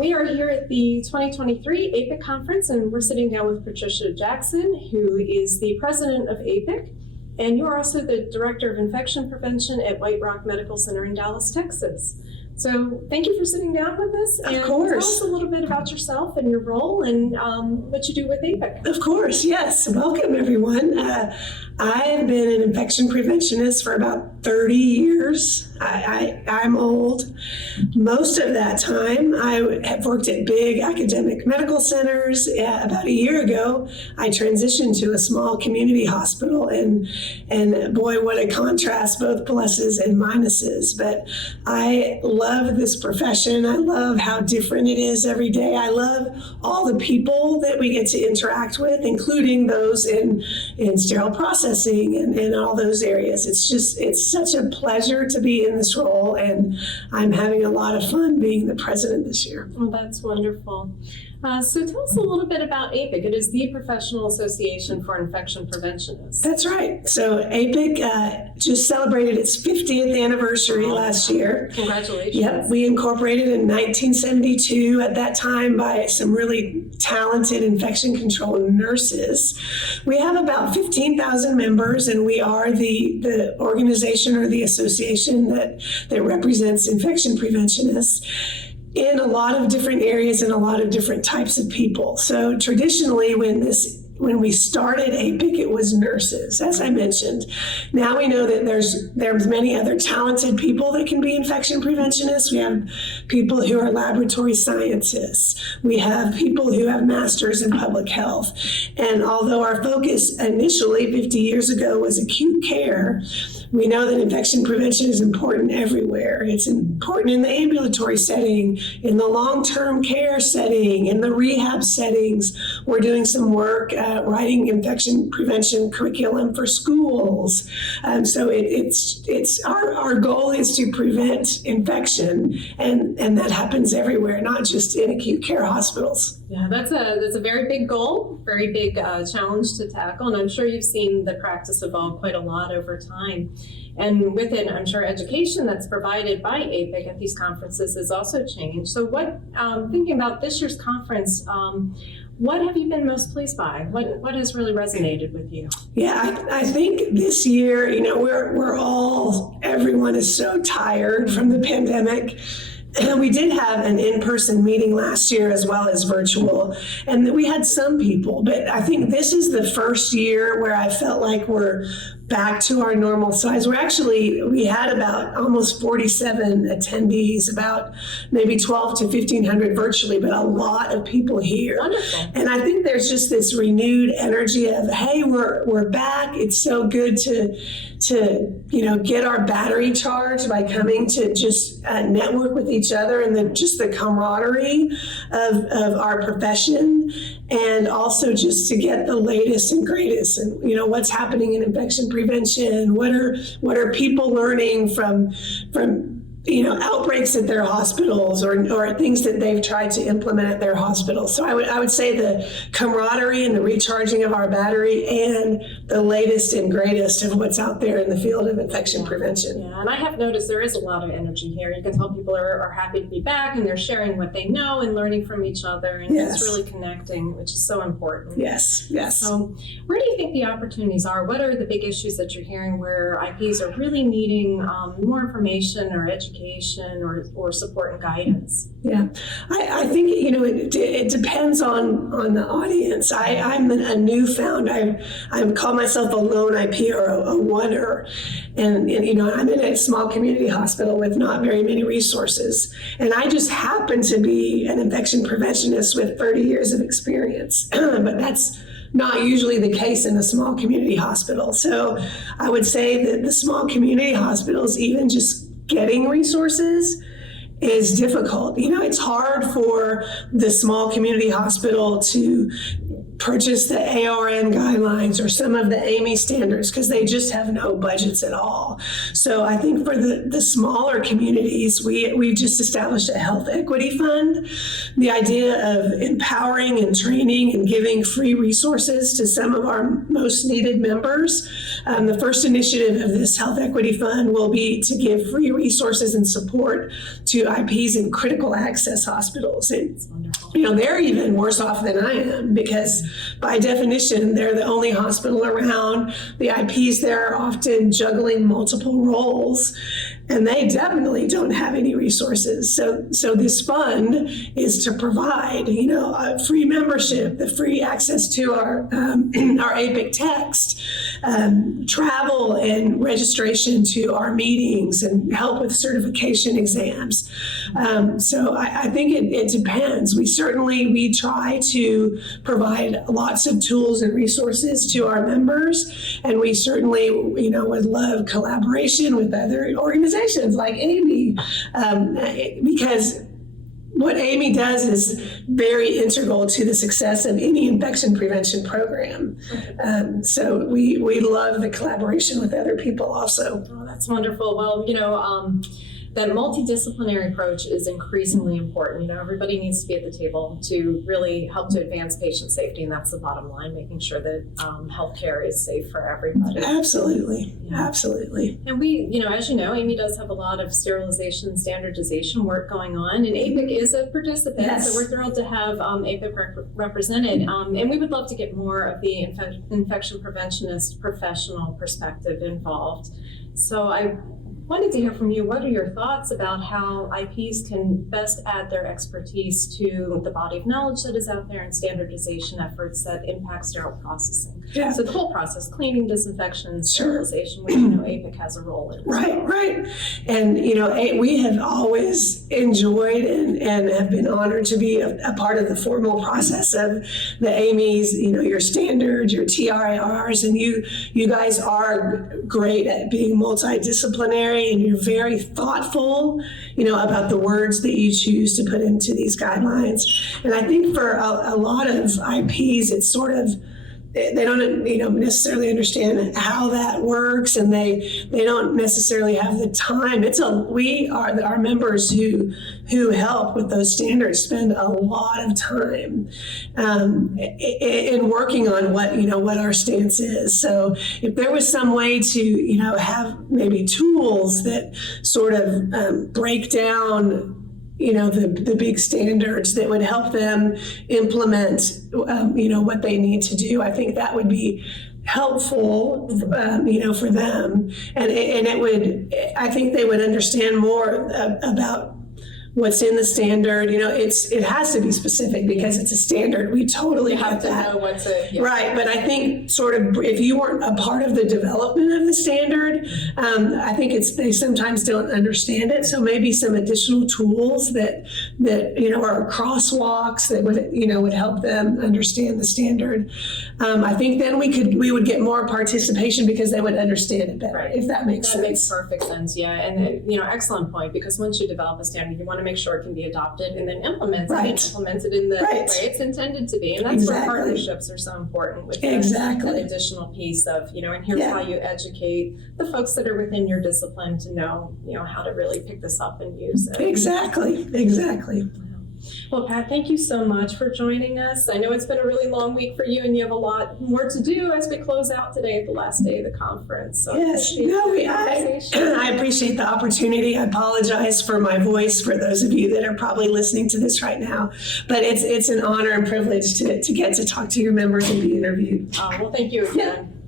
We are here at the 2023 APIC conference, and we're sitting down with Patricia Jackson, who is the president of APIC, and you're also the director of infection prevention at White Rock Medical Center in Dallas, Texas. So thank you for sitting down with us. Of course. Tell us a little bit about yourself and your role and what you do with APIC. Of course, yes. Welcome, everyone. I have been an infection preventionist for about 30 years. I'm old. Most of that time, I have worked at big academic medical centers. About a year ago, I transitioned to a small community hospital, and boy, what a contrast, both pluses and minuses. But I love this profession. I love how different it is every day. I love all the people that we get to interact with, including those in sterile processing and all those areas. It's such a pleasure to be in this role, and I'm having a lot of fun being the president this year. Well, that's wonderful. So tell us a little bit about APIC. It is the Professional Association for Infection Preventionists. That's right. So APIC just celebrated its 50th anniversary last year. Congratulations. Yep, we incorporated in 1972 at that time by some really talented infection control nurses. We have about 15,000 members, and we are the organization or the association that represents infection preventionists in a lot of different areas and a lot of different types of people. So traditionally, when we started APIC, it was nurses, as I mentioned. Now we know that there's many other talented people that can be infection preventionists. We have people who are laboratory scientists. We have people who have masters in public health. And although our focus initially 50 years ago was acute care, we know that infection prevention is important everywhere. It's important in the ambulatory setting, in the long-term care setting, in the rehab settings. We're doing some work writing infection prevention curriculum for schools. So it's our goal is to prevent infection, and that happens everywhere, not just in acute care hospitals. Yeah, that's a very big goal, very big challenge to tackle, and I'm sure you've seen the practice evolve quite a lot over time. And with it, I'm sure education that's provided by APIC at these conferences has also changed. So thinking about this year's conference, what have you been most pleased by? What has really resonated with you? Yeah, I think this year, everyone is so tired from the pandemic. And we did have an in-person meeting last year as well as virtual, and we had some people, but I think this is the first year where I felt like we're back to our normal size. We had about almost 47 attendees, about maybe 12 to 1,500 virtually, but a lot of people here. Wonderful. And I think there's just this renewed energy of, hey, we're back. It's so good to get our battery charged by coming to just network with each other, and then just the camaraderie of our profession, and also just to get the latest and greatest and what's happening in infection prevention. What are people learning from outbreaks at their hospitals or things that they've tried to implement at their hospitals. So I would say the camaraderie and the recharging of our battery and the latest and greatest of what's out there in the field of infection prevention. Yeah, and I have noticed there is a lot of energy here. You can tell people are happy to be back, and they're sharing what they know and learning from each other, and Yes. it's really connecting, which is so important. Yes. So where do you think the opportunities are? What are the big issues that you're hearing where IPs are really needing more information or education or support and guidance? Yeah, I think it depends on the audience. I'm a newfound. I call myself a lone IP or a oneer, and I'm in a small community hospital with not very many resources, and I just happen to be an infection preventionist with 30 years of experience, but that's not usually the case in a small community hospital. So I would say that the small community hospitals, even just getting resources is difficult. It's hard for the small community hospital to purchase the ARN guidelines or some of the AAMI standards because they just have no budgets at all. So I think for the smaller communities, we've just established a health equity fund. The idea of empowering and training and giving free resources to some of our most needed members. The first initiative of this health equity fund will be to give free resources and support to IPs in critical access hospitals. And, they're even worse off than I am because by definition, they're the only hospital around. The IPs there are often juggling multiple roles, and they definitely don't have any resources. So this fund is to provide, a free membership, the free access to our APIC text, travel and registration to our meetings, and help with certification exams. So I think it depends. We try to provide lots of tools and resources to our members, and we certainly, would love collaboration with other organizations like AAMI, because what AAMI does is very integral to the success of any infection prevention program. So we love the collaboration with other people also. Oh, that's wonderful. Well, that multidisciplinary approach is increasingly important. Everybody needs to be at the table to really help to advance patient safety, and that's the bottom line, making sure that healthcare is safe for everybody. Absolutely, yeah. Absolutely. And we, as you know, AAMI does have a lot of sterilization standardization work going on, and APIC is a participant, yes. So we're thrilled to have APIC represented, and we would love to get more of the infection preventionist professional perspective involved. So I wanted to hear from you. What are your thoughts about how IPs can best add their expertise to the body of knowledge that is out there and standardization efforts that impact sterile processing? Yeah. So the whole process, cleaning, disinfection, Sure. sterilization, which APIC has a role in. Right. And, we have always enjoyed and have been honored to be a part of the formal process of the AAMIs, your standards, your TRIRs, and you guys are great at being multidisciplinary, and you're very thoughtful, about the words that you choose to put into these guidelines. And I think for a lot of IPs, it's sort of, they don't necessarily understand how that works, and they don't necessarily have the time. Our members who help with those standards spend a lot of time in working on what our stance is. So if there was some way to have maybe tools that sort of break down the big standards that would help them implement, what they need to do. I think that would be helpful, for them. And I think they would understand more about what's in the standard. It has to be specific because it's a standard. We totally have to that. know what's it. Yeah. Right, but I think sort of if you weren't a part of the development of the standard, I think they sometimes don't understand it. So maybe some additional tools that are crosswalks that would help them understand the standard. I think then we would get more participation because they would understand it better. Right. If that makes sense. That makes perfect sense. Yeah, and excellent point, because once you develop a standard, you want to make sure it can be adopted and then implemented, right. And implemented in the right. way it's intended to be. And that's exactly. where partnerships are so important with exactly. that additional piece of, and here's how you educate the folks that are within your discipline to know, how to really pick this up and use it. Exactly. Well, Pat, thank you so much for joining us. I know it's been a really long week for you, and you have a lot more to do as we close out today at the last day of the conference. So yes, I appreciate the opportunity. I apologize for my voice for those of you that are probably listening to this right now, but it's an honor and privilege to get to talk to your members and be interviewed. Well, thank you again.